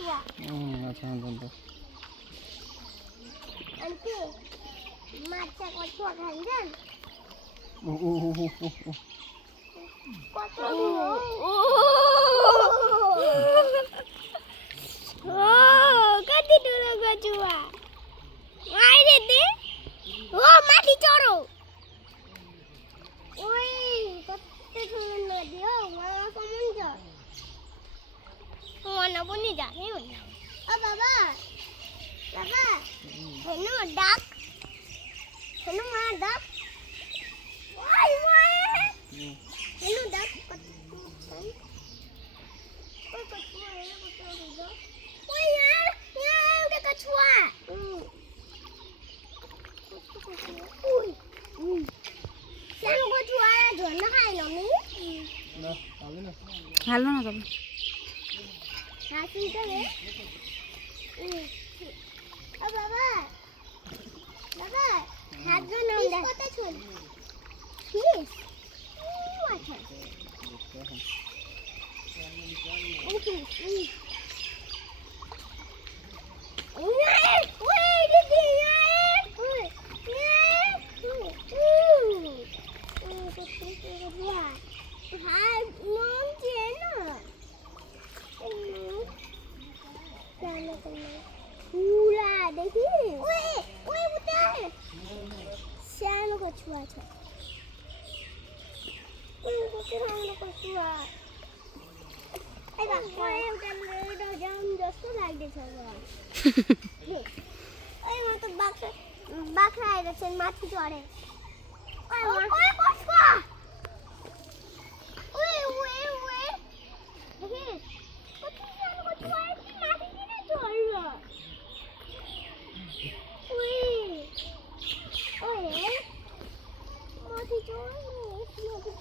কচুয়া আচ্ছা বন্ধু আন্টি মাছটা কচুয়া খান জান ও ও ও ও কত ও কত দূর কচুয়া আইরে দে ও মাটি চড়ো ওই কত সুন্দর নদী ও মামা কেমন যা মনে বনি জানি ও বাবা বাবা হেনো ডাক হেনো মা ডাক ওই ওই হেনো ডাক ওই কচুয়া হেনো কচুয়া ওই यार ওটা Kachua we we can Kachua ঝর্ণা খাই না আমি না পাবে না ভালো না তবে হাসি করে ও বাবা বাবা হাত ধরে নাও কত চল প্লিজ আচ্ছা ওকে ওই দিদি ভাই মন চেয়ে না पूरा देखिए ओए ओए बुता है श्याम को छुआ था ओए कचुआ ए बाबा उधर ले जाम दोस्तों लाग दे छवा ओए मैं तो बाख राइड से माथी चढ़े ओए